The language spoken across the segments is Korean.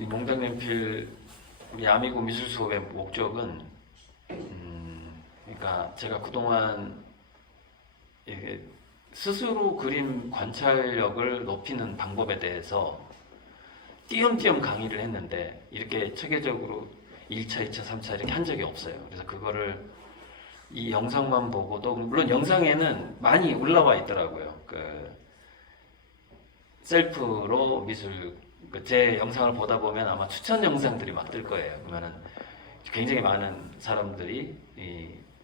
이 몽땅연필 우리 아미고 미술 수업의 목적은 그러니까 제가 그동안 이게 스스로 그림 관찰력을 높이는 방법에 대해서 띄엄띄엄 강의를 했는데 이렇게 체계적으로 1차, 2차, 3차 이렇게 한 적이 없어요. 그래서 그거를 이 영상만 보고도 물론 영상에는 많이 올라와 있더라고요. 그 셀프로 미술 제 영상을 보다 보면 아마 추천 영상들이 막 뜰 거예요. 그러면은 굉장히 많은 사람들이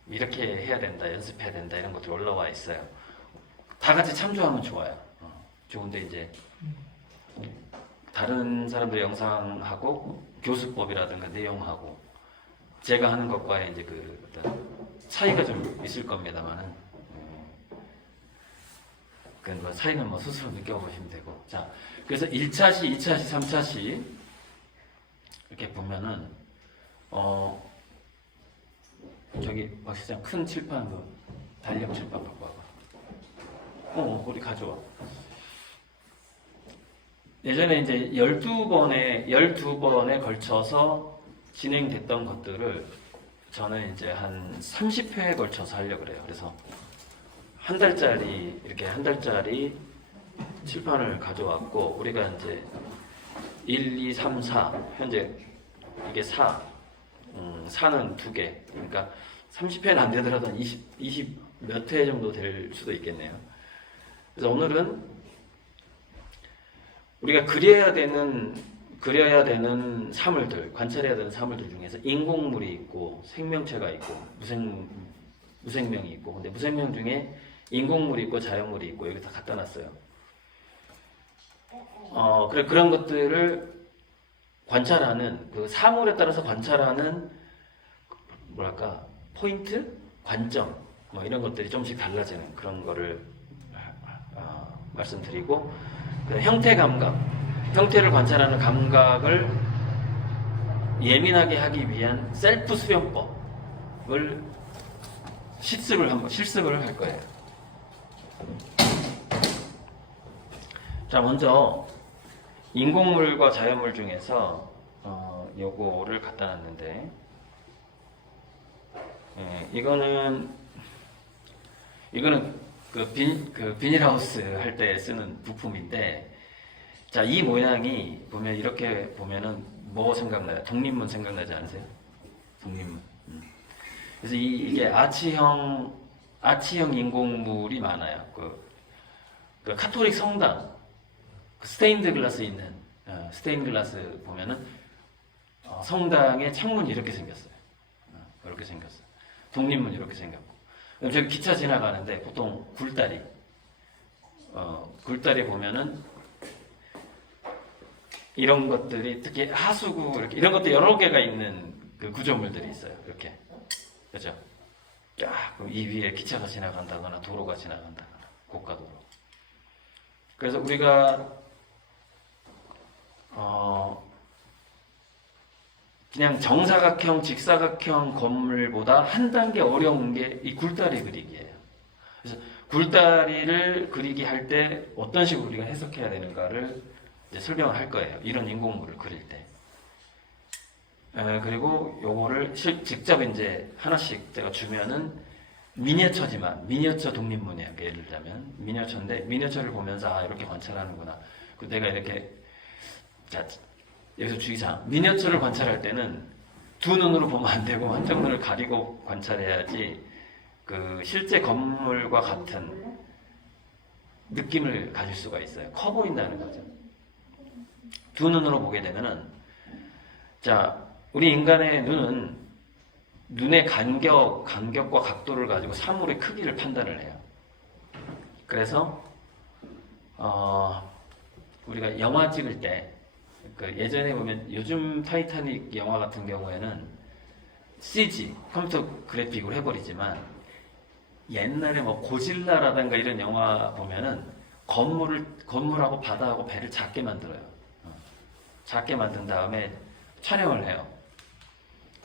이렇게 해야 된다, 연습해야 된다 이런 것들이 올라와 있어요. 다 같이 참조하면 좋아요. 좋은데 이제 다른 사람들 영상하고 교수법이라든가 내용하고 제가 하는 것과의 이제 그 어떤 차이가 좀 있을 겁니다만은 그 차이는 뭐 스스로 느껴보시면 되고. 자, 그래서 1차시, 2차시, 3차시 이렇게 보면은 저기 박 시장 큰 칠판 그 달력 칠판 갖고 와봐. 우리 가져와. 예전에 이제 12번에 걸쳐서 진행됐던 것들을 저는 이제 한 30회에 걸쳐서 하려고 그래요. 그래서 한 달짜리 칠판을 가져왔고, 우리가 이제 1, 2, 3, 4 현재 이게 4는 2개. 그러니까 30회는 안 되더라도 20 몇 회 정도 될 수도 있겠네요. 그래서 오늘은 우리가 그려야 되는 사물들, 관찰해야 되는 사물들 중에서 인공물이 있고 생명체가 있고 무생명이 있고, 근데 무생명 중에 인공물이 있고 자연물이 있고 여기 다 갖다 놨어요. 그런 것들을 관찰하는 그 사물에 따라서 관찰하는 뭐랄까 포인트, 관점 뭐 이런 것들이 좀씩 달라지는 그런 거를 말씀드리고, 형태 감각, 형태를 관찰하는 감각을 예민하게 하기 위한 셀프 수련법을 실습을 할 거예요. 자, 먼저 인공물과 자연물 중에서 요거를 갖다 놨는데, 이거는 그 비닐하우스 할 때 쓰는 부품인데, 자, 이 모양이 보면 이렇게 보면은 뭐 생각나요? 독립문 생각나지 않으세요? 독립문. 그래서 이게 아치형 인공물이 많아요. 그 카톨릭 성당 스테인드 글라스 있는 스테인드 글라스 보면은 성당의 창문이 이렇게 생겼어요. 이렇게 생겼어요. 독립문 이렇게 생겼고. 저기 기차 지나가는데 보통 굴다리 보면은 이런 것들이 특히 하수구 이런 것도 여러 개가 있는 그 구조물들이 있어요. 이렇게. 그죠? 이 위에 기차가 지나간다거나 도로가 지나간다거나 고가도로. 그래서 우리가 그냥 정사각형, 직사각형 건물보다 한 단계 어려운 게 이 굴다리 그리기예요. 그래서 굴다리를 그리기 할 때 어떤 식으로 우리가 해석해야 되는가를 이제 설명을 할 거예요. 이런 인공물을 그릴 때. 그리고 요거를 직접 이제 하나씩 제가 주면은 미니어처지만 미니어처 독립문이에요. 예를 들자면 미니어처인데 미니어처를 보면서 이렇게 관찰하는구나. 그 내가 이렇게 자 여기서 주의사항, 미니어처를 관찰할 때는 두 눈으로 보면 안 되고 한쪽 눈을 가리고 관찰해야지 그 실제 건물과 같은 느낌을 가질 수가 있어요. 커 보인다는 거죠. 두 눈으로 보게 되면은, 자, 우리 인간의 눈은 눈의 간격과 각도를 가지고 사물의 크기를 판단을 해요. 그래서 우리가 영화 찍을 때 예전에 보면 요즘 타이타닉 영화 같은 경우에는 CG 컴퓨터 그래픽으로 해버리지만, 옛날에 뭐 고질라라든가 이런 영화 보면은 건물하고 바다하고 배를 작게 만들어요. 작게 만든 다음에 촬영을 해요.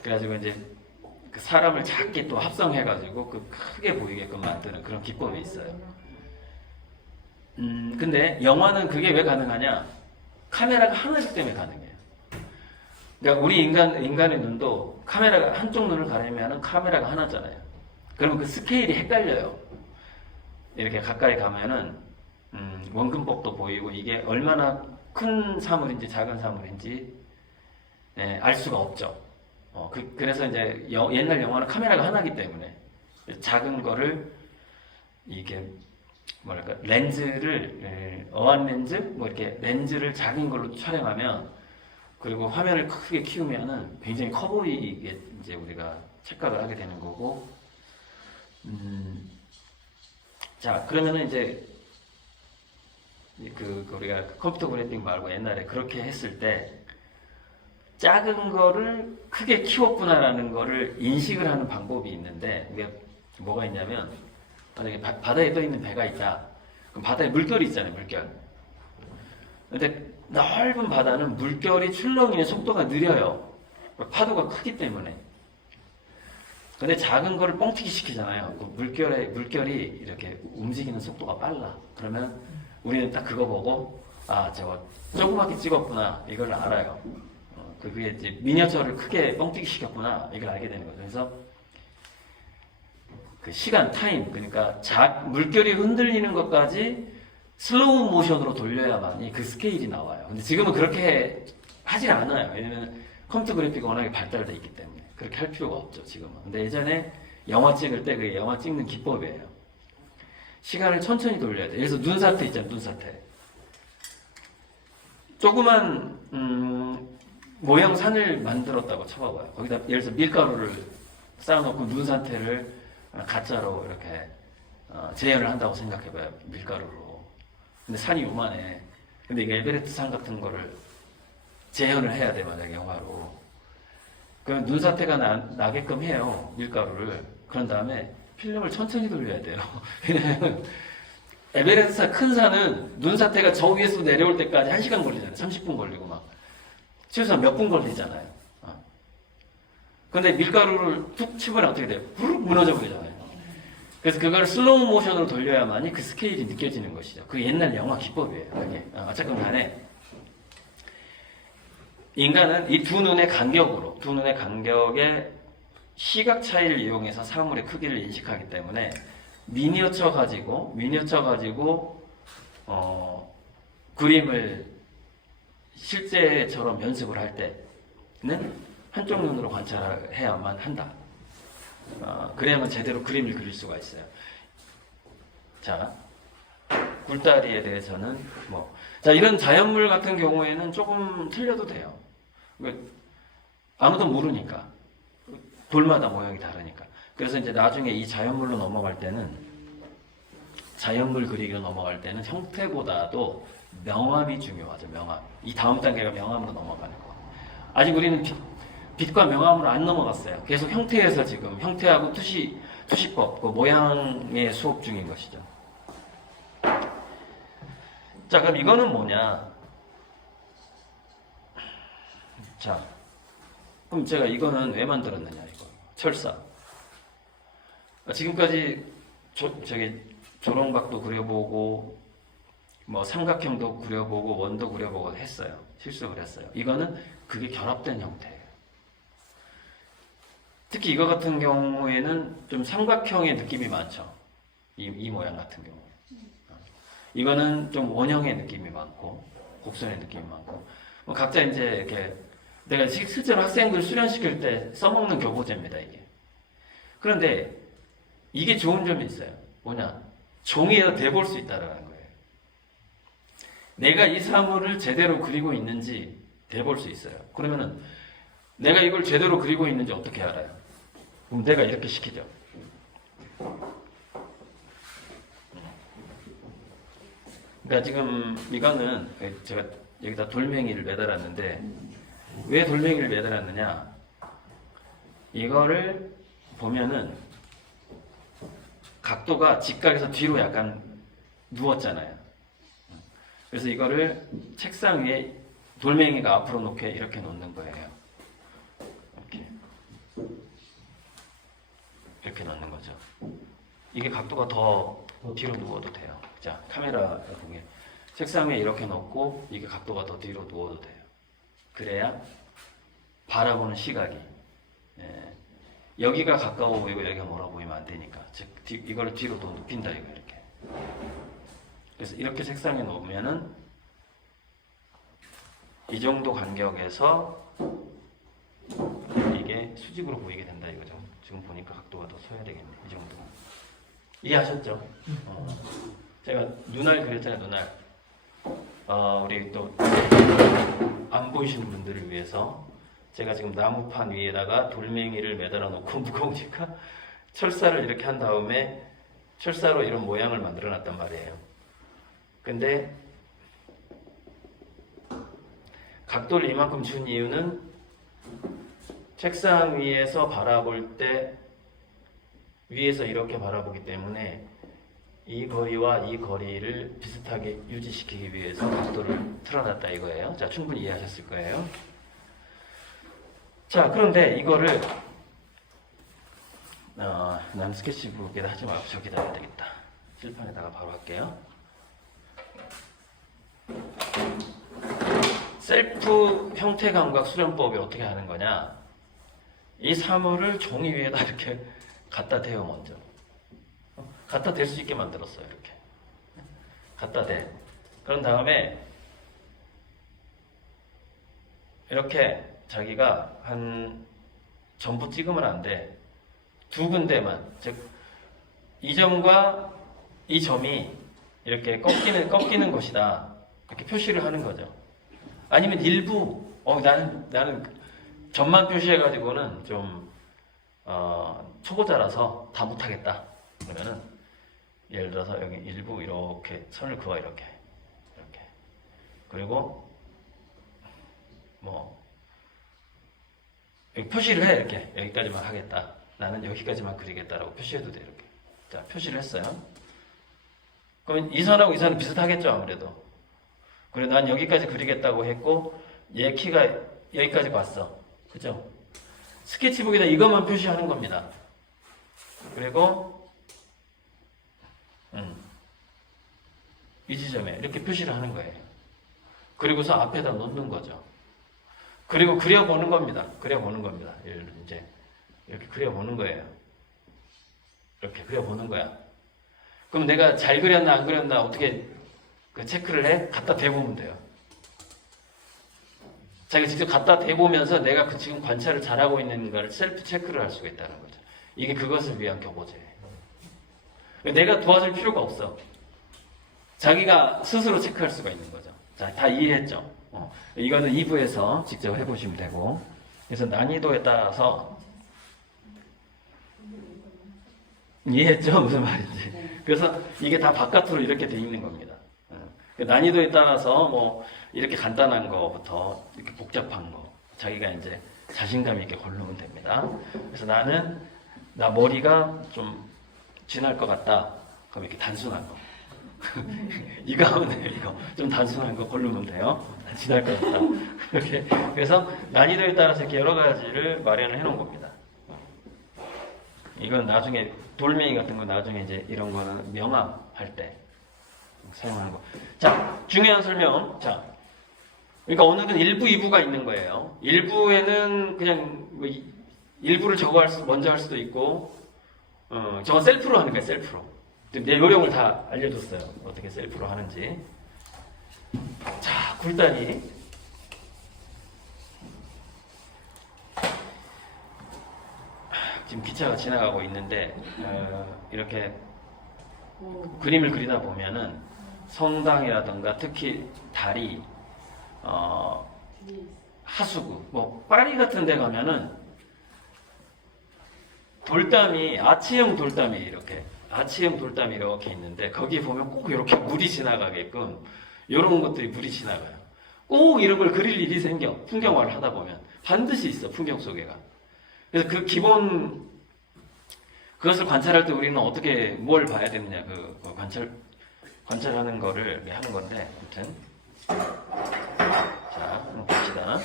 그래가지고 이제 그 사람을 작게 또 합성해가지고 그 크게 보이게끔 만드는 그런 기법이 있어요. 근데 영화는 그게 왜 가능하냐? 카메라가 하나씩 때문에 가능해요. 그러니까 우리 인간의 눈도 카메라가 한쪽 눈을 가리면 카메라가 하나잖아요. 그러면 그 스케일이 헷갈려요. 이렇게 가까이 가면은 원근법도 보이고 이게 얼마나 큰 사물인지 작은 사물인지 알 수가 없죠. 그래서 이제 옛날 영화는 카메라가 하나이기 때문에 작은 거를 이게 뭐랄까 렌즈를 어안 렌즈 뭐 이렇게 렌즈를 작은 걸로 촬영하면 그리고 화면을 크게 키우면은 굉장히 커 보이게 이제 우리가 착각을 하게 되는 거고. 자, 그러면은 이제 우리가 컴퓨터 그래픽 말고 옛날에 그렇게 했을 때 작은 거를 크게 키웠구나라는 거를 인식을 하는 방법이 있는데 이게 뭐가 있냐면 만약에 바다에 떠 있는 배가 있다. 그럼 바다에 물결이 있잖아요, 물결. 근데 넓은 바다는 물결이 출렁이는 속도가 느려요. 파도가 크기 때문에. 근데 작은 거를 뻥튀기 시키잖아요. 그 물결이 이렇게 움직이는 속도가 빨라. 그러면 우리는 딱 그거 보고, 아, 저거 조그맣게 찍었구나. 이걸 알아요. 그게 이제 미니어처를 크게 뻥튀기 시켰구나. 이걸 알게 되는 거죠. 그래서 그 시간, 타임, 그러니까 물결이 흔들리는 것까지 슬로우 모션으로 돌려야만이 그 스케일이 나와요. 근데 지금은 그렇게 하질 않아요. 왜냐면 컴퓨터 그래픽이 워낙에 발달되어 있기 때문에. 그렇게 할 필요가 없죠, 지금은. 근데 예전에 영화 찍을 때 그게 영화 찍는 기법이에요. 시간을 천천히 돌려야 돼. 예를 들어서 눈사태 있잖아요, 눈사태. 조그만, 모형 산을 만들었다고 쳐봐봐요. 거기다 예를 들어서 밀가루를 쌓아놓고 눈사태를 가짜로 이렇게 재현을 한다고 생각해봐요, 밀가루로. 근데 산이 요만해. 근데 이게 에베레스트 산 같은 거를 재현을 해야 돼, 만약에 영화로. 그럼 눈사태가 나게끔 해요, 밀가루를. 그런 다음에 필름을 천천히 돌려야 돼요. 왜냐면 에베레스트 큰 산은 눈사태가 저 위에서 내려올 때까지 1시간 걸리잖아요. 30분 걸리고 막. 최소한 몇 분 걸리잖아요. 근데 밀가루를 툭 치면 어떻게 돼요? 후룩 무너져 버리잖아요. 그래서 그걸 슬로우 모션으로 돌려야만이 그 스케일이 느껴지는 것이죠. 그게 옛날 영화 기법이에요. 그게. 어쨌든 간에 인간은 이 두 눈의 간격에 시각 차이를 이용해서 사물의 크기를 인식하기 때문에 미니어처 가지고 그림을 실제처럼 연습을 할 때는 한쪽 눈으로 관찰해야만 한다. 그래야만 제대로 그림을 그릴 수가 있어요. 자, 굴다리에 대해서는 자, 이런 자연물 같은 경우에는 조금 틀려도 돼요. 아무도 모르니까. 돌마다 모양이 다르니까. 그래서 이제 나중에 이 자연물로 넘어갈 때는, 자연물 그리기로 넘어갈 때는 형태보다도 명암이 중요하죠, 명암. 이 다음 단계가 명암으로 넘어가는 거. 아직 우리는 빛과 명암으로 안 넘어갔어요. 계속 형태에서 지금, 형태하고 투시법, 그 모양의 수업 중인 것이죠. 자, 그럼 이거는 뭐냐? 자, 그럼 제가 이거는 왜 만들었느냐, 이거. 철사. 지금까지 조롱박도 그려보고, 삼각형도 그려보고, 원도 그려보고 했어요. 실습을 했어요. 이거는 그게 결합된 형태예요. 특히 이거 같은 경우에는 좀 삼각형의 느낌이 많죠. 이 모양 같은 경우. 이거는 좀 원형의 느낌이 많고, 곡선의 느낌이 많고, 각자 이제 이렇게 내가 실제로 학생들 수련시킬 때 써먹는 교보제입니다, 이게. 그런데 이게 좋은 점이 있어요. 뭐냐? 종이에다 대볼 수 있다는 거예요. 내가 이 사물을 제대로 그리고 있는지 대볼 수 있어요. 그러면은 내가 이걸 제대로 그리고 있는지 어떻게 알아요? 그럼 내가 이렇게 시키죠. 그러니까 지금 이거는 제가 여기다 돌멩이를 매달았는데 왜 돌멩이를 매달았느냐? 이거를 보면은 각도가 직각에서 뒤로 약간 누웠잖아요. 그래서 이거를 책상 위에 돌멩이가 앞으로 놓게 이렇게 놓는 거예요. 이렇게 놓는 거죠. 이게 각도가 더 뒤로 누워도 돼요. 자, 카메라 보게 책상 위에 이렇게 놓고 이게 각도가 더 뒤로 누워도 돼요. 그래야 바라보는 시각이. 예. 여기가 가까워 보이고 여기가 멀어 보이면 안 되니까. 즉 이거를 뒤로 더 눕힌다 이거 이렇게. 그래서 이렇게 색상에 놓으면은 이 정도 간격에서 이게 수직으로 보이게 된다 이거죠. 지금 보니까 각도가 더 서야 되겠네. 이 정도. 이해하셨죠? 제가 눈알 그렸잖아요. 눈알. 우리 또 안 보이시는 분들을 위해서 제가 지금 나무판 위에다가 돌멩이를 매달아 놓고 무거우니까 철사를 이렇게 한 다음에 철사로 이런 모양을 만들어 놨단 말이에요. 근데 각도를 이만큼 준 이유는 책상 위에서 바라볼 때 위에서 이렇게 바라보기 때문에 이 거리와 이 거리를 비슷하게 유지시키기 위해서 각도를 틀어놨다 이거예요. 자, 충분히 이해하셨을 거예요. 자, 그런데 이거를 난 스케치북에다 하지 말고 저기다 해야 되겠다. 칠판에다가 바로 할게요. 셀프 형태 감각 수련법이 어떻게 하는 거냐? 이 사물을 종이 위에다 이렇게 갖다 대요. 먼저 갖다 댈 수 있게 만들었어요. 이렇게 갖다 대. 그런 다음에 이렇게 자기가 한 전부 찍으면 안 돼. 두 군데만, 즉 이 점과 이 점이 이렇게 꺾이는 것이다. 이렇게 표시를 하는 거죠. 아니면 일부 나는 점만 표시해가지고는 좀 초보자라서 다 못하겠다. 그러면은 예를 들어서 여기 일부 이렇게 선을 그어 이렇게 그리고 뭐 여기 표시를 해. 이렇게 여기까지만 하겠다. 나는 여기까지만 그리겠다라고 표시해도 돼. 이렇게. 자, 표시를 했어요. 그러면 이 선하고 이 선은 비슷하겠죠, 아무래도. 그리고 난 여기까지 그리겠다고 했고 얘 키가 여기까지 왔어. 그죠? 스케치북에다 이것만 표시하는 겁니다. 그리고 이 지점에 이렇게 표시를 하는 거예요. 그리고서 앞에다 놓는 거죠. 그리고 그려보는 겁니다. 이제 이렇게 그려보는 거예요. 이렇게 그려보는 거야. 그럼 내가 잘 그렸나 안 그렸나 어떻게 체크를 해? 갖다 대보면 돼요. 자기가 직접 갖다 대보면서 내가 지금 관찰을 잘하고 있는가를 셀프 체크를 할 수가 있다는 거죠. 이게 그것을 위한 교보제예요. 내가 도와줄 필요가 없어. 자기가 스스로 체크할 수가 있는 거죠. 자, 다 이해했죠? 이거는 2부에서 직접 해보시면 되고. 그래서 난이도에 따라서 이해했죠? 무슨 말인지. 그래서 이게 다 바깥으로 이렇게 돼 있는 겁니다. 난이도에 따라서 뭐 이렇게 간단한 거부터 이렇게 복잡한 거 자기가 이제 자신감 있게 고르면 됩니다. 그래서 나 머리가 좀 진할 것 같다. 그럼 이렇게 단순한 거. 이거 하면 돼요. 이거 좀 단순한 거 고르면 돼요. 진할 것 같다. 이렇게. 그래서 난이도에 따라서 이렇게 여러 가지를 마련을 해놓은 겁니다. 이건 나중에 돌멩이 같은 거 나중에 이제 이런 거는 명암할 때 사용하는 거. 자, 중요한 설명. 자, 그러니까 오늘은 1부, 2부가 있는 거예요. 1부에는 그냥 뭐 일부를 먼저 할 수도 있고, 저거 셀프로 하는 거예요. 셀프로. 내 요령을 다 알려줬어요. 어떻게 셀프로 하는지. 자, 굴다리. 지금 기차가 지나가고 있는데 이렇게 그림을 그리다 보면은 성당이라든가 특히 다리, 하수구, 뭐 파리 같은 데 가면은 돌담이 아치형 돌담이 이렇게 있는데 거기에 보면 꼭 이렇게 물이 지나가게끔 이런 것들이 물이 지나가요. 꼭 이런 걸 그릴 일이 생겨. 풍경화를 하다 보면 반드시 있어. 풍경 속에가. 그래서 그 기본 그것을 관찰할 때 우리는 어떻게 뭘 봐야 되느냐 관찰하는 거를 하는 건데 아무튼 자 한번 봅시다.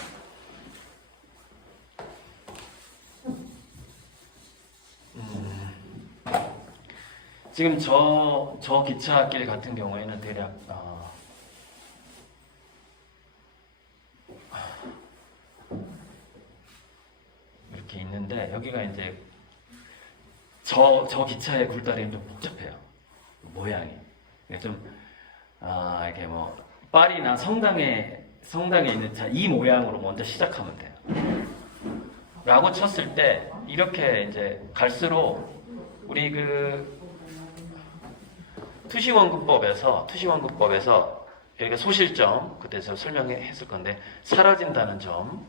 지금 저 기차길 같은 경우에는 대략 이렇게 있는데 여기가 이제 저 기차의 굴다리는 좀 복잡해요. 모양이. 이렇게 뭐 파리나 성당에 있는 자, 이 모양으로 먼저 시작하면 돼요. 라고 쳤을 때 이렇게 이제 갈수록 우리 그 투시원근법에서 여기가 소실점, 그때 제가 설명했을 건데 사라진다는 점,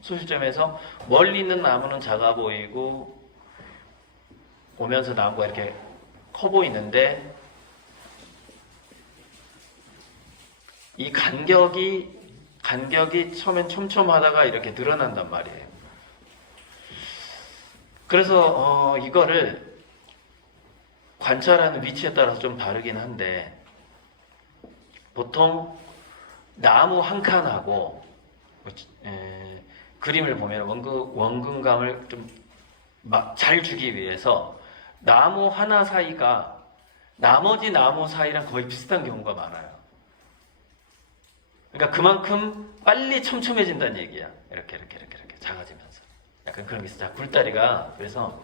소실점에서 멀리 있는 나무는 작아 보이고 오면서 나무가 이렇게 커 보이는데 이 간격이 처음엔 촘촘하다가 이렇게 늘어난단 말이에요. 그래서 이거를 관찰하는 위치에 따라서 좀 다르긴 한데 보통 나무 한 칸하고 그림을 보면 원근감을 좀 잘 주기 위해서 나무 하나 사이가 나머지 나무 사이랑 거의 비슷한 경우가 많아요. 그러니까 그만큼 빨리 촘촘해진다는 얘기야. 이렇게 작아지면서 약간 그런 게 있어요. 굴다리가 그래서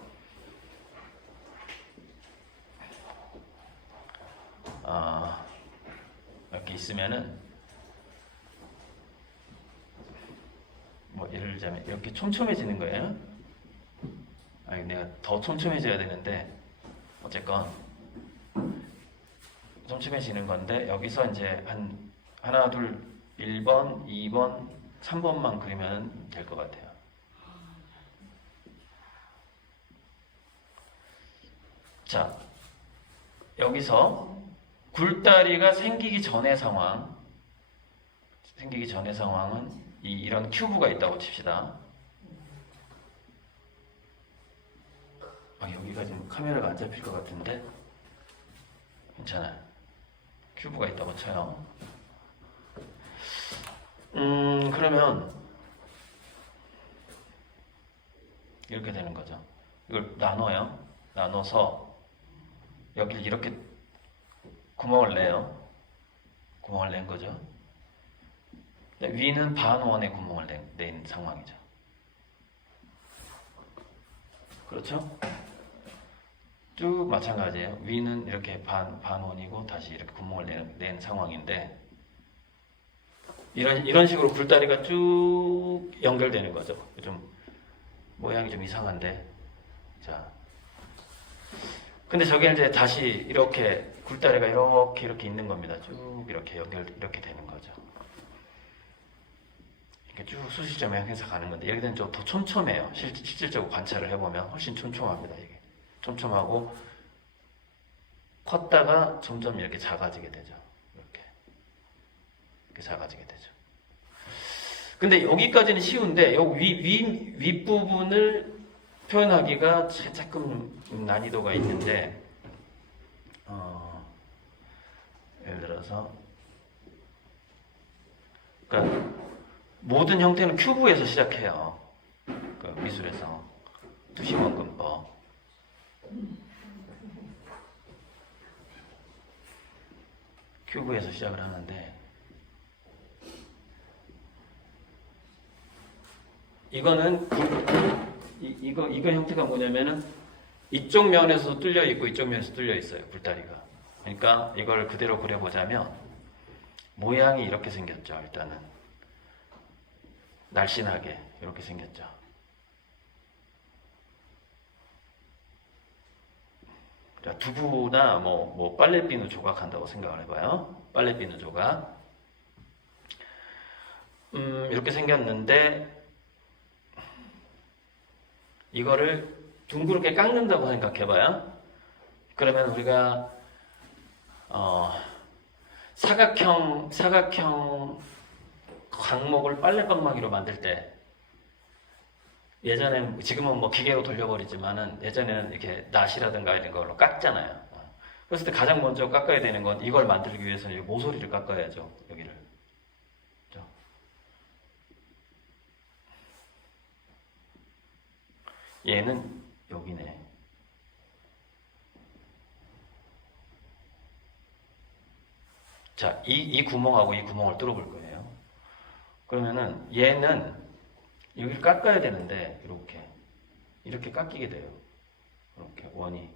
이렇게 있으면은 뭐 예를 들자면 이렇게 촘촘해지는 거예요. 아니 내가 더 촘촘해져야 되는데 어쨌건 촘촘해지는 건데 여기서 이제 한 하나 둘 1번, 2번, 3번만 그리면 될 것 같아요. 자, 여기서 굴다리가 생기기 전의 상황은 이런 큐브가 있다고 칩시다. 여기가 지금 카메라가 안 잡힐 것 같은데 괜찮아요. 큐브가 있다고 쳐요. 그러면 이렇게 되는 거죠. 이걸 나눠서 여기를 이렇게 구멍을 낸 거죠. 위는 반원의 구멍을 낸 상황이죠. 그렇죠? 쭉 마찬가지예요. 위는 이렇게 반원이고 다시 이렇게 구멍을 낸 상황인데 이런 식으로 굴다리가 쭉 연결되는 거죠. 좀 모양이 좀 이상한데, 자, 근데 저게 이제 다시 이렇게 굴다리가 이렇게 있는 겁니다. 쭉 이렇게 이렇게 되는 거죠. 이렇게 쭉 수시점에 향해서 가는 건데 여기는 좀 더 촘촘해요. 실질적으로 관찰을 해보면 훨씬 촘촘합니다. 이게 촘촘하고 컸다가 점점 이렇게 작아지게 되죠. 이렇게 작아지게 되죠. 근데 여기까지는 쉬운데 여기 윗부분을 표현하기가 조금 난이도가 있는데 예를 들어서 그러니까 모든 형태는 큐브에서 시작해요. 그 미술에서 투시원근법. 큐브에서 시작을 하는데 이거는 이거 형태가 뭐냐면은 이쪽 면에서 뚫려 있고 이쪽 면에서 뚫려 있어요. 굴다리가. 그러니까 이걸 그대로 그려보자면 모양이 이렇게 생겼죠. 일단은 날씬하게 이렇게 생겼죠. 자, 두부나 뭐 빨래비누 조각한다고 생각을 해봐요. 빨래비누 조각. 이렇게 생겼는데 이거를 둥그렇게 깎는다고 생각해봐요. 그러면 우리가 사각형 광목을 빨래방망이로 만들 때 예전에 지금은 뭐 기계로 돌려버리지만은 예전에는 이렇게 낫이라든가 이런 걸로 깎잖아요. 그랬을 때 가장 먼저 깎아야 되는 건 이걸 만들기 위해서는 모서리를 깎아야죠. 여기를. 얘는 여기네. 자, 이 구멍하고 이 구멍을 뚫어볼 거예요. 그러면은 얘는 여기를 깎아야 되는데 이렇게 이렇게 깎이게 돼요. 이렇게 원이.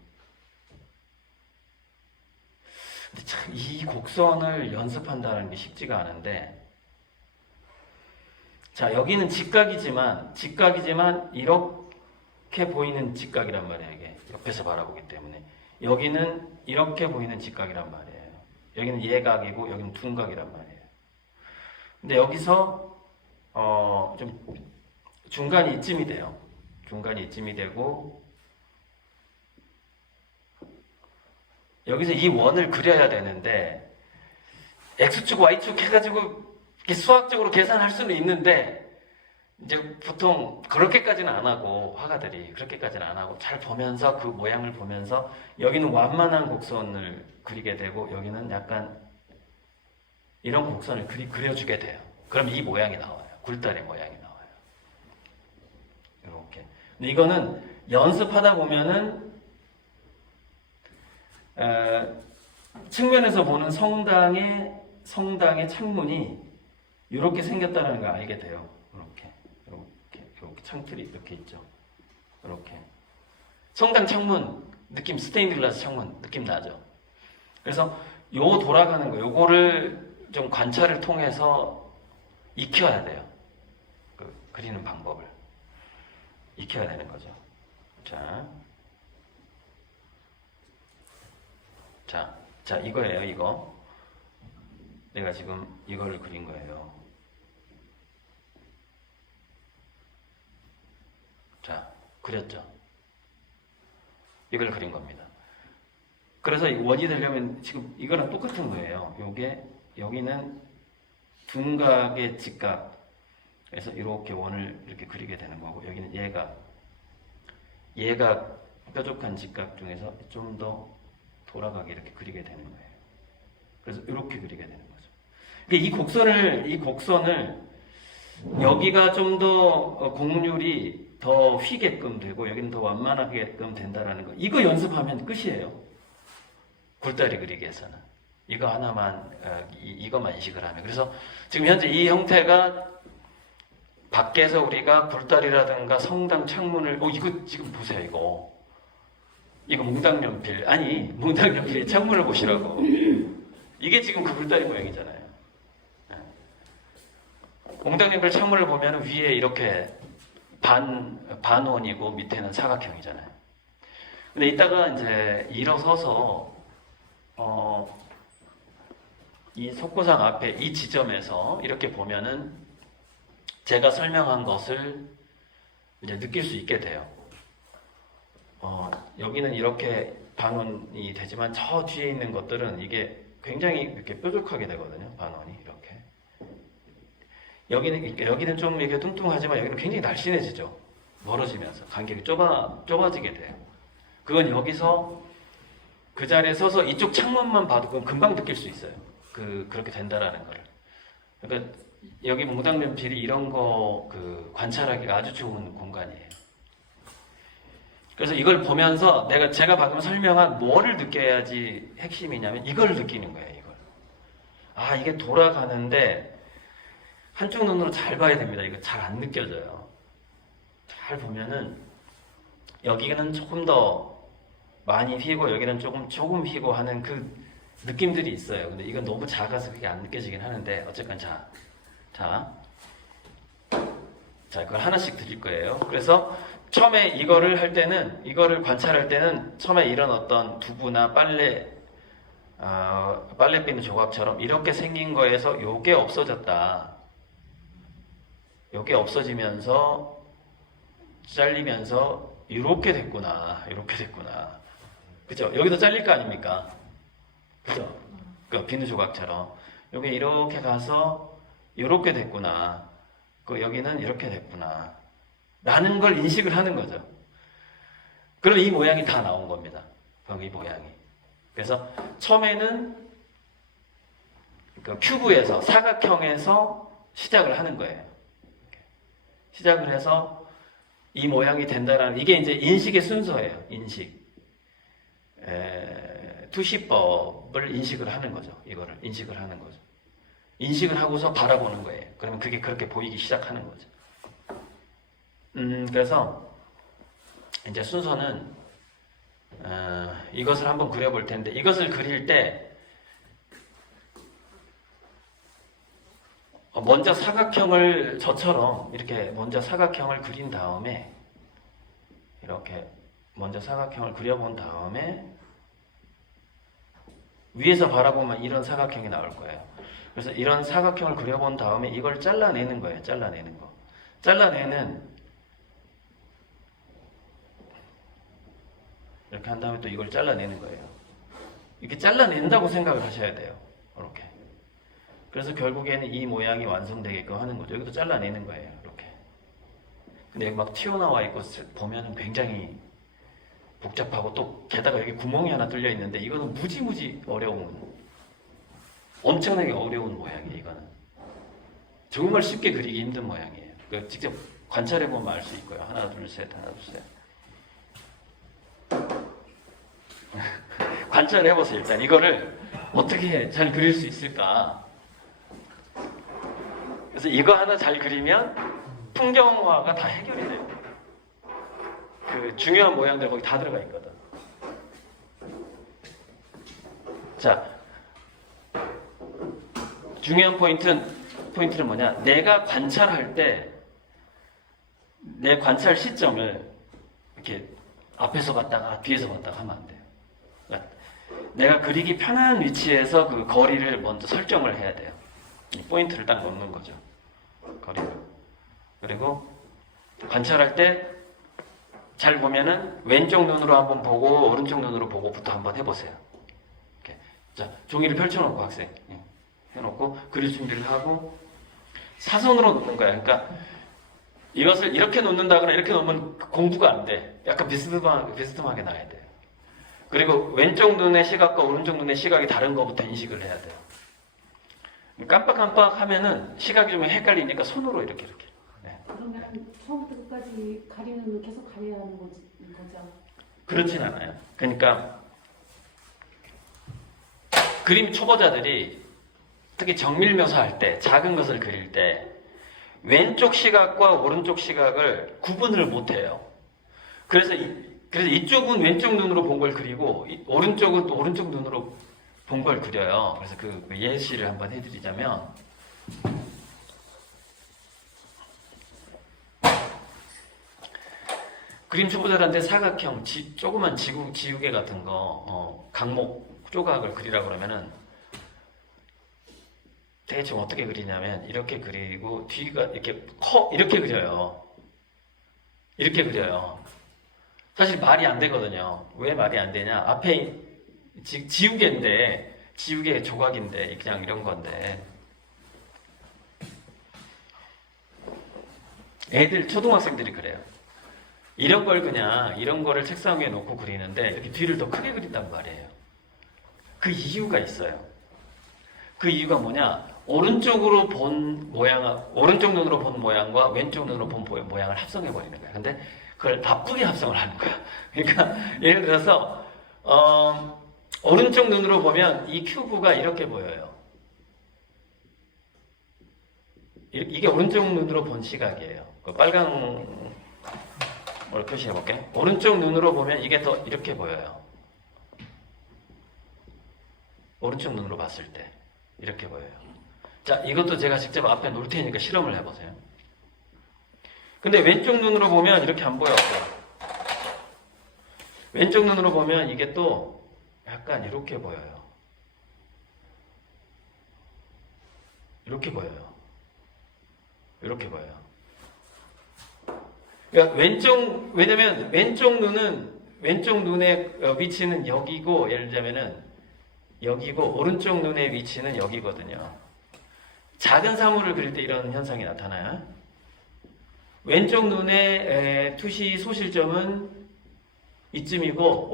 근데 참 이 곡선을 연습한다는 게 쉽지가 않은데, 자, 여기는 직각이지만 이렇게 보이는 직각이란 말이에요. 이게 옆에서 바라보기 때문에. 여기는 이렇게 보이는 직각이란 말이에요. 여기는 예각이고 여기는 둔각이란 말이에요. 근데 여기서 좀 중간이 이쯤이 돼요. 중간이 이쯤이 되고, 여기서 이 원을 그려야 되는데 X축, Y축 해가지고 이렇게 수학적으로 계산할 수는 있는데, 이제 보통 그렇게까지는 안 하고, 화가들이 그렇게까지는 안 하고 잘 보면서, 그 모양을 보면서 여기는 완만한 곡선을 그리게 되고 여기는 약간 이런 곡선을 그려주게 돼요. 그럼 이 모양이 나와요. 굴다리 모양이 나와요. 이렇게. 근데 이거는 연습하다 보면은 측면에서 보는 성당의 창문이 이렇게 생겼다는 걸 알게 돼요. 이렇게 창틀이 이렇게 있죠. 이렇게 성당 창문 느낌, 스테인드 글라스 창문 느낌 나죠. 그래서 요 돌아가는 거, 요거를 좀 관찰을 통해서 익혀야 돼요. 그리는 방법을 익혀야 되는 거죠. 자, 이거예요. 이거 내가 지금 이거를 그린 거예요. 자, 그렸죠. 이걸 그린 겁니다. 그래서 원이 되려면 지금 이거랑 똑같은 거예요. 여기는 둔각의 직각. 그래서 이렇게 원을 이렇게 그리게 되는 거고, 여기는 예각 뾰족한 직각 중에서 좀 더 돌아가게 이렇게 그리게 되는 거예요. 그래서 이렇게 그리게 되는 거죠. 이 곡선을 여기가 좀 더 곡률이 더 휘게끔 되고 여기는 더 완만하게끔 된다라는 거. 이거 연습하면 끝이에요. 굴다리 그리기에서는. 이거 하나만, 이것만 인식을 하면. 그래서 지금 현재 이 형태가 밖에서 우리가 굴다리라든가 성당 창문을, 이거 지금 보세요, 이거 몽당연필 창문을 보시라고. 이게 지금 그 굴다리 모양이잖아요. 몽당연필 창문을 보면 위에 이렇게 반원이고 밑에는 사각형이잖아요. 근데 이따가 이제 일어서서 이 석고상 앞에 이 지점에서 이렇게 보면은 제가 설명한 것을 이제 느낄 수 있게 돼요. 여기는 이렇게 반원이 되지만 저 뒤에 있는 것들은 이게 굉장히 이렇게 뾰족하게 되거든요. 반원이 이렇게. 여기는 좀 이렇게 뚱뚱하지만 여기는 굉장히 날씬해지죠. 멀어지면서 간격이 좁아지게 돼요. 그건 여기서 그 자리에 서서 이쪽 창문만 봐도 그건 금방 느낄 수 있어요. 그렇게 된다라는 거를. 그러니까 여기 몽당연필이 이런 거 관찰하기가 아주 좋은 공간이에요. 그래서 이걸 보면서 제가 방금 설명한 뭐를 느껴야지 핵심이냐면 이걸 느끼는 거예요. 이게 돌아가는데 한쪽 눈으로 잘 봐야 됩니다. 이거 잘 안 느껴져요. 잘 보면은 여기는 조금 더 많이 휘고 여기는 조금 휘고 하는 그 느낌들이 있어요. 근데 이건 너무 작아서 그게 안 느껴지긴 하는데 어쨌건 그걸 하나씩 드릴 거예요. 그래서 처음에 이거를 관찰할 때는 처음에 이런 어떤 두부나 빨래 비누 조각처럼 이렇게 생긴 거에서 요게 없어졌다. 요게 없어지면서 잘리면서 이렇게 됐구나. 그죠? 여기도 잘릴 거 아닙니까? 그죠? 그 비누 조각처럼 요게 이렇게 가서 이렇게 됐구나. 여기는 이렇게 됐구나. 라는 걸 인식을 하는 거죠. 그럼 이 모양이 다 나온 겁니다. 이 모양이. 그래서 처음에는 그 큐브에서 사각형에서 시작을 하는 거예요. 시작을 해서 이 모양이 된다라는 이게 이제 인식의 순서예요. 투시법을 인식을 하는 거죠. 이거를 인식을 하는 거죠. 인식을 하고서 바라보는 거예요. 그러면 그게 그렇게 보이기 시작하는 거죠. 그래서 이제 순서는 이것을 한번 그려볼 텐데, 이것을 그릴 때 먼저 사각형을 저처럼 이렇게 먼저 사각형을 그린 다음에 이렇게 먼저 사각형을 그려본 다음에 위에서 바라보면 이런 사각형이 나올 거예요. 그래서 이런 사각형을 그려본 다음에 이걸 잘라내는 거예요. 잘라내는 거. 잘라내는 이렇게 한 다음에 또 이걸 잘라내는 거예요. 이렇게 잘라낸다고 생각을 하셔야 돼요. 이렇게. 그래서 결국에는 이 모양이 완성되게끔 하는 거죠. 여기도 잘라내는 거예요. 이렇게. 근데 여기 막 튀어나와 있고 보면은 굉장히 복잡하고 또 게다가 여기 구멍이 하나 뚫려 있는데 이거는 무지무지 어려운, 엄청나게 어려운 모양이에요. 이거는 정말 쉽게 그리기 힘든 모양이에요. 직접 관찰해 보면 알 수 있고요. 하나 둘 셋, 하나 둘 셋. 관찰해 보세요. 일단 이거를 어떻게 잘 그릴 수 있을까? 그래서 이거 하나 잘 그리면 풍경화가 다 해결이 돼요. 그 중요한 모양들 거기 다 들어가 있거든. 자, 중요한 포인트는 뭐냐? 내가 관찰할 때 내 관찰 시점을 이렇게 앞에서 봤다가 뒤에서 봤다가 하면 안 돼요. 그러니까 내가 그리기 편한 위치에서 그 거리를 먼저 설정을 해야 돼요. 이 포인트를 딱 놓는 거죠. 거리를. 그리고 관찰할 때 잘 보면은 왼쪽 눈으로 한번 보고 오른쪽 눈으로 보고부터 한번 해보세요. 이렇게. 자, 종이를 펼쳐놓고 학생 해놓고 그릴 준비를 하고 사선으로 놓는 거야. 그러니까 이것을 이렇게 놓는다거나 이렇게 놓으면 공부가 안 돼. 약간 비스듬하게 나야 돼요. 그리고 왼쪽 눈의 시각과 오른쪽 눈의 시각이 다른 것부터 인식을 해야 돼요. 깜빡깜빡 하면은 시각이 좀 헷갈리니까 손으로 이렇게. 네. 그러면 처음부터 끝까지 가리는 눈 계속 가려야 하는 거죠? 그렇진 않아요. 그러니까 그림 초보자들이 특히 정밀 묘사할 때, 작은 것을 그릴 때 왼쪽 시각과 오른쪽 시각을 구분을 못해요. 그래서 이쪽은 왼쪽 눈으로 본 걸 그리고 오른쪽은 또 오른쪽 눈으로 본 걸 그려요. 그래서 그 예시를 한번 해드리자면 그림 초보자들한테 사각형, 조그만 지우개 같은 거, 강목, 조각을 그리라 그러면은 대충 어떻게 그리냐면 이렇게 그리고 뒤가 이렇게 그려요. 이렇게 그려요. 사실 말이 안 되거든요. 왜 말이 안 되냐? 앞에 지우개인데, 지우개 조각인데 그냥 이런 건데 초등학생들이 그래요. 이런 거를 책상 위에 놓고 그리는데 이렇게 뒤를 더 크게 그린단 말이에요. 그 이유가 있어요. 그 이유가 뭐냐? 오른쪽 눈으로 본 모양과 왼쪽 눈으로 본 모양을 합성해 버리는 거야. 근데 그걸 나쁘게 합성을 하는 거야. 그러니까 예를 들어서 오른쪽 눈으로 보면 이 큐브가 이렇게 보여요. 이게 오른쪽 눈으로 본 시각이에요. 그 빨간 걸 표시해 볼게. 오른쪽 눈으로 보면 이게 더 이렇게 보여요. 오른쪽 눈으로 봤을 때 이렇게 보여요. 자, 이것도 제가 직접 앞에 놓을 테니까 실험을 해보세요. 근데 왼쪽 눈으로 보면 이렇게 안 보여요. 왼쪽 눈으로 보면 이게 또 약간 이렇게 보여요. 이렇게 보여요. 이렇게 보여요. 그러니까 왜냐면 왼쪽 눈의 위치는 여기고, 예를 들자면은 여기고, 오른쪽 눈의 위치는 여기거든요. 작은 사물을 그릴 때 이런 현상이 나타나요. 왼쪽 눈의 투시 소실점은 이쯤이고,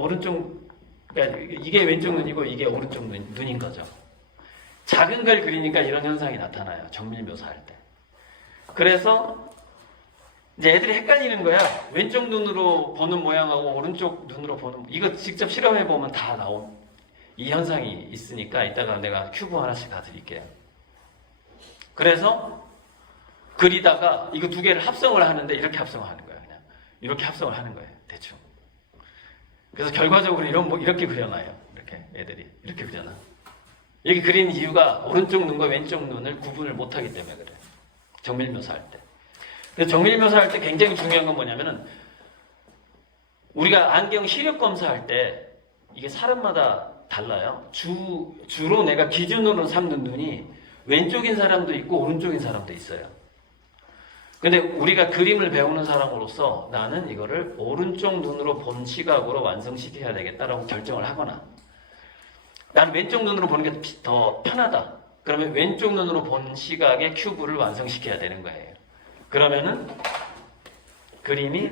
그러니까 이게 왼쪽 눈이고 이게 오른쪽 눈인 거죠. 작은 걸 그리니까 이런 현상이 나타나요. 정밀 묘사할 때. 그래서 이제 애들이 헷갈리는 거야. 왼쪽 눈으로 보는 모양하고 오른쪽 눈으로 보는, 이거 직접 실험해 보면 다 나온 이 현상이 있으니까 이따가 내가 큐브 하나씩 다 드릴게요. 그래서 그리다가 이거 두 개를 합성을 하는데 이렇게 합성을 하는 거예요. 그냥 이렇게 합성을 하는 거예요. 대충. 그래서 결과적으로 이렇게 그려놔요. 이렇게 애들이 이렇게 그려놔. 여기 그린 이유가 오른쪽 눈과 왼쪽 눈을 구분을 못하기 때문에 그래요. 정밀 묘사할 때. 그래서 정밀 묘사할 때 굉장히 중요한 건 뭐냐면은 우리가 안경 시력 검사할 때 이게 사람마다 달라요. 주로 내가 기준으로 삼는 눈이 왼쪽인 사람도 있고 오른쪽인 사람도 있어요. 근데 우리가 그림을 배우는 사람으로서 나는 이거를 오른쪽 눈으로 본 시각으로 완성시켜야 되겠다라고 결정을 하거나 나는 왼쪽 눈으로 보는 게 더 편하다. 그러면 왼쪽 눈으로 본 시각의 큐브를 완성시켜야 되는 거예요. 그러면은 그림이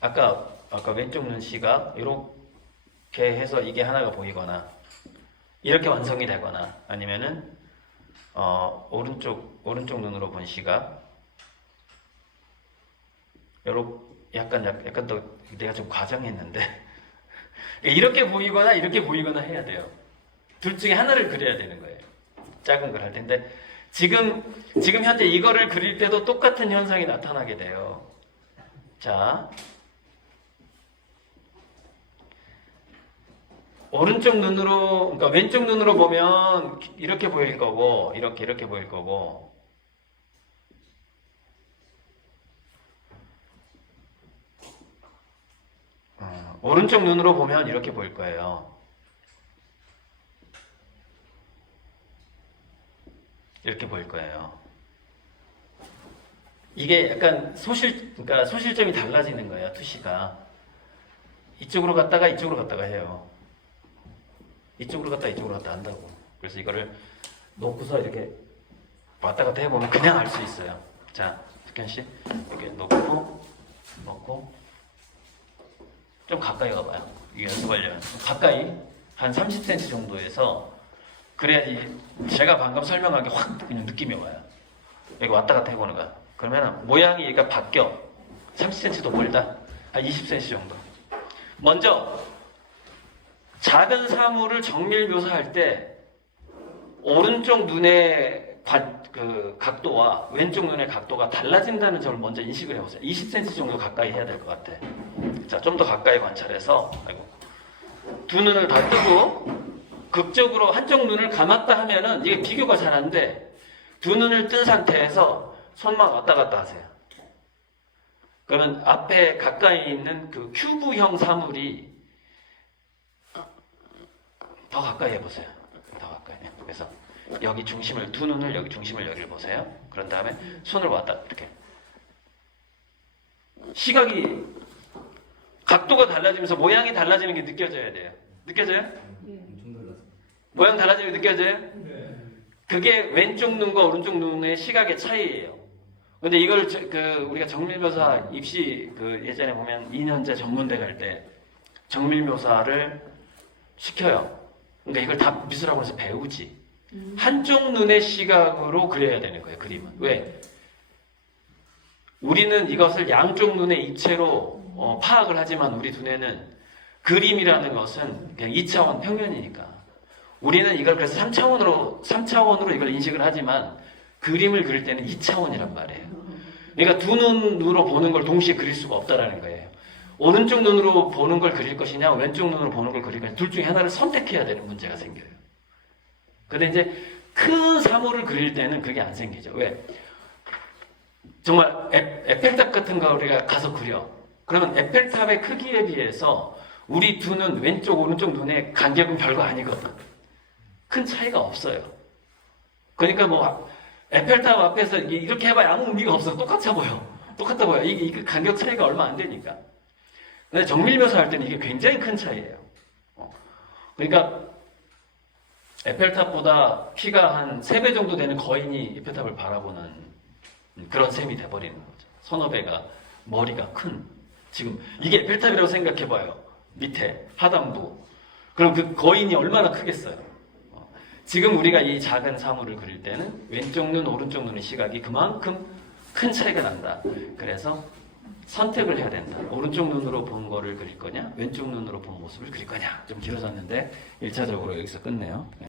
아까 왼쪽 눈 시각 이렇게 해서 이게 하나가 보이거나 이렇게 완성이 되거나 아니면은 오른쪽 눈으로 본 시각 약간 더 내가 좀 과장했는데 이렇게 보이거나 이렇게 보이거나 해야 돼요. 둘 중에 하나를 그려야 되는 거예요. 작은 걸 할 텐데 지금 현재 이거를 그릴 때도 똑같은 현상이 나타나게 돼요. 자, 오른쪽 눈으로, 그러니까 왼쪽 눈으로 보면 이렇게 보일 거고, 이렇게 보일 거고, 오른쪽 눈으로 보면 이렇게 보일 거예요. 이렇게 보일 거예요. 이게 약간 그러니까 소실점이 달라지는 거예요, 투시가. 이쪽으로 갔다가 해요. 이쪽으로 갔다 한다고. 그래서 이거를 놓고서 이렇게 왔다 갔다 해보면 그냥 알 수 있어요. 자, 특현 씨, 이렇게 놓고 좀 가까이 가봐요. 이게 연습하려면 가까이 한 30cm 정도에서 그래야지 제가 방금 설명한 게 확 그냥 느낌이 와요. 여기 왔다 갔다 해보는 거야. 그러면 모양이 얘가 바뀌어. 30cm도 멀다. 한 20cm 정도. 먼저 작은 사물을 정밀 묘사할 때 오른쪽 눈의 각도와 왼쪽 눈의 각도가 달라진다는 점을 먼저 인식을 해보세요. 20cm 정도 가까이 해야 될 것 같아. 자, 좀 더 가까이 관찰해서 두 눈을 다 뜨고 극적으로 한쪽 눈을 감았다 하면은 이게 비교가 잘 안 돼. 두 눈을 뜬 상태에서 손만 왔다 갔다 하세요. 그러면 앞에 가까이 있는 그 큐브형 사물이 더 가까이 해보세요. 더 가까이. 그래서 여기 중심을, 두 눈을 여기 중심을 여기를 보세요. 그런 다음에 손을 왔다 이렇게. 시각이 각도가 달라지면서 모양이 달라지는 게 느껴져야 돼요. 느껴져요? 예. 모양 달라지는 게 느껴져요? 그게 왼쪽 눈과 오른쪽 눈의 시각의 차이예요. 근데 이걸 우리가 정밀묘사 입시 예전에 보면 2년제 전문대 갈 때 정밀묘사를 시켜요. 그러니까 이걸 다 미술학원에서 배우지. 한쪽 눈의 시각으로 그려야 되는 거예요, 그림은. 왜? 우리는 이것을 양쪽 눈의 입체로 파악을 하지만 우리 두뇌는 그림이라는 것은 그냥 2차원 평면이니까. 우리는 이걸 그래서 3차원으로 이걸 인식을 하지만 그림을 그릴 때는 2차원이란 말이에요. 그러니까 두 눈으로 보는 걸 동시에 그릴 수가 없다라는 거예요. 오른쪽 눈으로 보는 걸 그릴 것이냐, 왼쪽 눈으로 보는 걸 그릴 것이냐, 둘 중에 하나를 선택해야 되는 문제가 생겨요. 근데 이제 큰 사물을 그릴 때는 그게 안 생기죠. 왜? 정말 에펠탑 같은 거 우리가 가서 그려. 그러면 에펠탑의 크기에 비해서 우리 두 눈, 왼쪽, 오른쪽 눈의 간격은 별거 아니거든. 큰 차이가 없어요. 그러니까 뭐 에펠탑 앞에서 이렇게 해봐야 아무 의미가 없어. 똑같아 보여. 이게 간격 차이가 얼마 안 되니까. 근데 정밀묘사 할 때는 이게 굉장히 큰 차이예요. 그러니까 에펠탑보다 키가 한 3배 정도 되는 거인이 에펠탑을 바라보는 그런 셈이 돼버리는 거죠. 서너 배가 머리가 큰. 지금 이게 에펠탑이라고 생각해봐요. 밑에 하단부. 그럼 그 거인이 얼마나 크겠어요. 지금 우리가 이 작은 사물을 그릴 때는 왼쪽 눈, 오른쪽 눈의 시각이 그만큼 큰 차이가 난다. 그래서 선택을 해야 된다. 오른쪽 눈으로 본 거를 그릴 거냐, 왼쪽 눈으로 본 모습을 그릴 거냐. 좀 길어졌는데 1차적으로 여기서 끝내요.